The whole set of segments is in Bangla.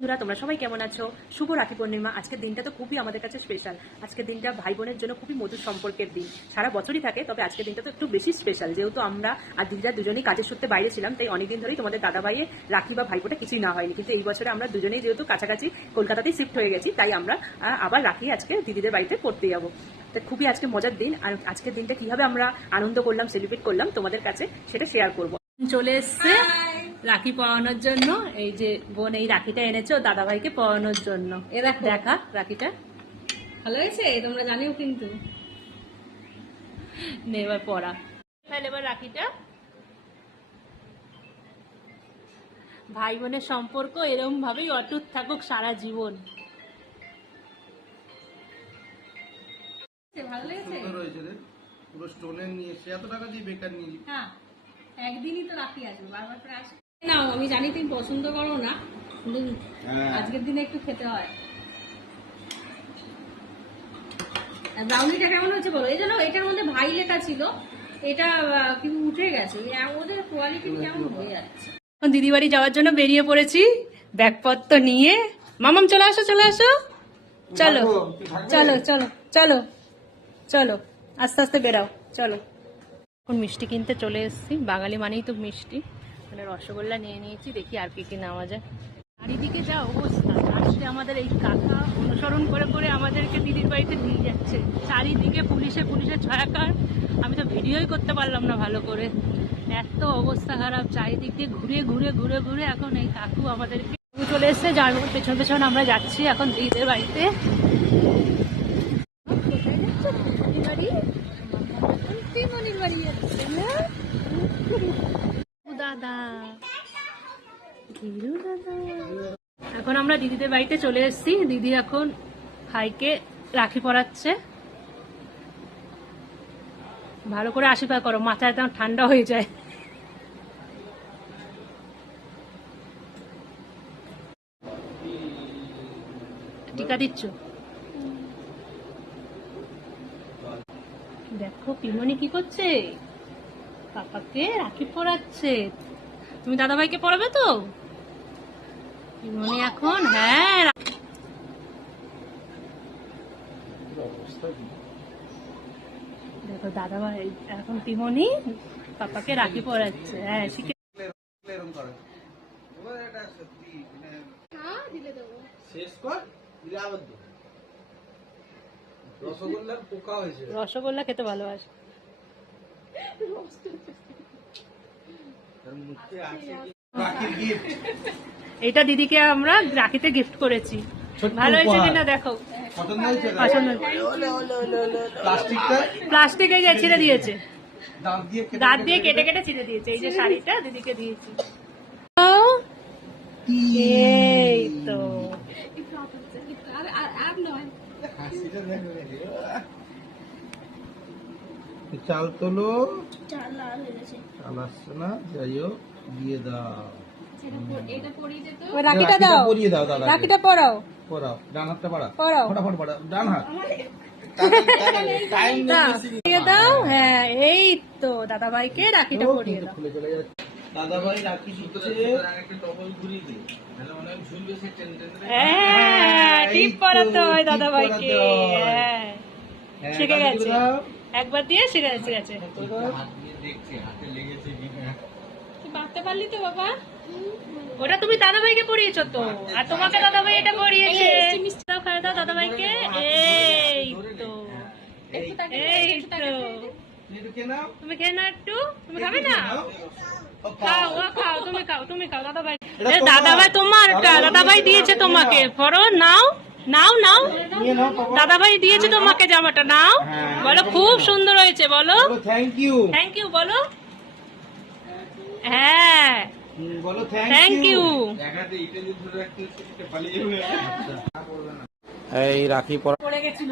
বন্ধুরা তোমরা সবাই কেমন আছো? শুভ রাখি পূর্ণিমা। আজকের দিনটা তো খুবই আমাদের কাছে স্পেশাল। আজকের দিনটা ভাই বোনের জন্য খুবই মধুর সম্পর্কের দিন। সারা বছরই থাকে, তবে আজকের দিনটা তো একটু বেশি স্পেশাল। যেহেতু আমরা আর দিদিরা দুজনেই কাজের সূত্রে বাইরে ছিলাম, তাই অনেকদিন ধরেই তোমাদের দাদা ভাইয়ের রাখি বা ভাইফোঁটা কিছুই না হয়নি। কিন্তু এই বছরে আমরা দুজনেই যেহেতু কাছাকাছি কলকাতাতেই শিফট হয়ে গেছি, তাই আমরা আবার রাখি আজকে দিদিদের বাড়িতে পড়তে যাবো। তো খুবই আজকে মজার দিন। আর আজকের দিনটা কিভাবে আমরা আনন্দ করলাম, সেলিব্রেট করলাম, তোমাদের কাছে সেটা শেয়ার করবো। চলে এসছে রাখি পরানোর জন্য। এই যে বোন এই রাখিটা এনেছো দাদা ভাইকে পরানোর জন্য। দেখা রাখিটা ভালো হয়েছে, তোমরা জানিও কিন্তু। এবার পরা এবার রাখিটা। ভাই বোনের সম্পর্ক এরকম ভাবেই অটুট থাকুক সারা জীবন। ভালো লেগেছে, সুন্দর হয়েছে রে, পুরো স্টোনের নিয়ে সে এত টাকা দিয়ে বেকার নিলি। হ্যাঁ একদিনই তো রাখি আসবে, বারবার করে আসবে নাও। আমি জানি তুমি পছন্দ করো না, কিন্তু আজকের দিনে একটু খেতে হয়। ব্রাউনিটা কেমন হচ্ছে বলো? এই জন্য এটার মধ্যে ভাই লেখা ছিল, এটা কিন্তু উঠে গেছে। ওদের কোয়ালিটি কেমন হয়ে যাচ্ছে। দিদি বাড়ি যাওয়ার জন্য বেরিয়ে পড়েছি ব্যাগপত্র নিয়ে। মামাম চলে আসো, চলে আসো, চলো চলো চলো চলো চলো, আস্তে আস্তে বেরাও, চলো। এখন মিষ্টি কিনতে চলে এসেছি। বাঙালি মানেই তো মিষ্টি, মানে রসগোল্লা নিয়ে নিয়েছি। দেখি আর কি কি নেওয়া যায়। চারিদিকে যা অবস্থা, আসলে আমাদের এই কাকা অনুসরণ করে করে আমাদেরকে দিদির বাড়িতে নিয়ে যাচ্ছে। চারিদিকে পুলিশের ছয়াকার। আমি তো ভিডিওই করতে পারলাম না ভালো করে, এত অবস্থা খারাপ। চারিদিক দিয়ে ঘুরে ঘুরে ঘুরে ঘুরে এখন এই কাকু আমাদেরকে চলে এসছে। যার পেছন পেছন আমরা যাচ্ছি এখন দিদিদের বাড়িতে। দাদা এখন আমরা দিদিদের বাড়িতে চলে এসেছি। দিদি এখন ভাইকে রাখি পরাচ্ছে। ভালো করে আশীর্বাদ করো, মাথায় তেমন ঠান্ডা হয়ে যায়। টিকা দিচ্ছ? দেখো পিমনি কি করছে, পাপাকে রাখি পরাচ্ছে। তুমি দাদাভাইকে পরাবে তো? পিমনি এখন, হ্যাঁ দেখো দাদাভাই এখন পিমনি পাপাকে রাখি পরাচ্ছে। হ্যাঁ শিখে রসগোল্লার পোকা হয়েছে। রসগোল্লা খেতে ভালোবাসে। এটা দিদিকে আমরা রাখিতে গিফট করেছি। ভালো হয়েছে কিনা দেখো। প্লাস্টিকে ছিঁড়ে দিয়েছে, দাঁত দিয়ে কেটে কেটে ছিঁড়ে দিয়েছে। এই যে শাড়িটা দিদিকে দিয়েছি। এই তো চাল তোলো, চাল আসছে না, যাই হোক দিয়ে দাও। রাখিটা দাও, পরিয়ে দাও দাদা। রাখিটা পরাও, পরাও। ডান হাতটা পরা, পরাও, ফটাফট পরা ডান হাত। দাও। হ্যাঁ এই তো দাদা ভাইকে রাখিটা পরিয়ে দাও। খুলে চলে যাচ্ছে দাদা ভাই রাখি দিচ্ছে। হ্যাঁ টিপ পরাতে হয় দাদা ভাইকে। হ্যাঁ শিখে গেছে, একবার দিয়ে শিখে গেছে। বাঁধতে পারলি তো বাবা? ওটা তুমি দাদা ভাইকে পরিয়েছো তো, আর তোমাকে দাদা ভাই এটা পরিয়েছে। মিষ্টিটাও খাওয়া দাও দাদা ভাইকে। এই তো এই তো, তুমি খেয়ে নাও একটু। তুমি খাবে না? খাও খাও, তুমি খাও, তুমি খাও। দাদা ভাই, দাদা ভাই তোমারটা দাদা ভাই দিয়েছে তোমাকে, পরো, নাও নাও নাও। দাদা ভাই দিয়েছে তোমাকে জামাটা, নাও। বলো খুব সুন্দর হয়েছে, বলো থ্যাংক ইউ। থ্যাংক ইউ বলো। হ্যাঁ বলো থ্যাংক ইউ। এই রাখি পড়ে গেছিল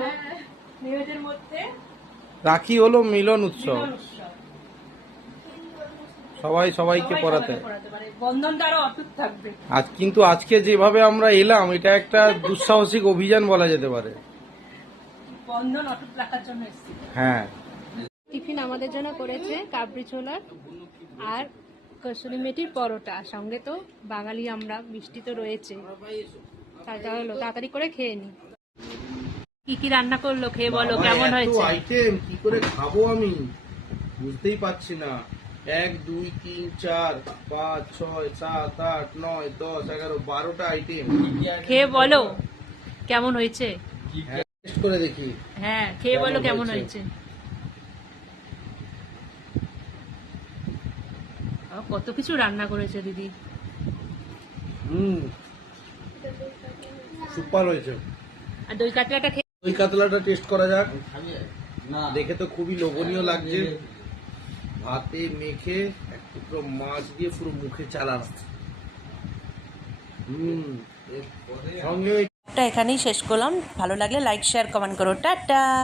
মেয়েদের মধ্যে। রাখি হলো মিলন উৎসব, সবাই সবাইকে পরাতে। বন্ধনটা আরো অটুট থাকবে। আজ কিন্তু আজকে যেভাবে আমরা এলাম, এটা একটা দুঃসাহসিক অভিযান বলা যেতে পারে। বন্ধন অটুট রাখার জন্য এসেছি। হ্যাঁ টিফিন আমাদের জন্য করেছে কাবলি ছোলার আর কসুরি মেথির পরোটা, সঙ্গে তো বাঙালি আমরা, মিষ্টি তো রয়েছে। তাহলে তাড়াতাড়ি করে খেয়ে নি। কি কি রান্না করলো খেয়ে বলো কেমন হয়েছে? আইটেম কি করে খাবো আমি বুঝতেই পারছি না। 1 2 3 4 5 6 7 8 9 10 11 12টা আইটেম। খেয়ে বলো কেমন হয়েছে। টেস্ট করে দেখি। হ্যাঁ খেয়ে বলো কেমন কেমন হয়েছে? হয়েছে। কত কিছু রান্না করেছে দিদি। সুপার হয়েছে। আর দই কাতলাটা খেয়ে দই কাতলাটা টেস্ট করা যাক। দেখে তো খুবই লোভনীয় লাগছে। ভাতে মেখে এক টুকরো মাছ দিয়ে পুরো মুখে চালানো। সঙ্গে এখানেই শেষ করলাম। ভালো লাগলে লাইক শেয়ার কমেন্ট করো। টাটা।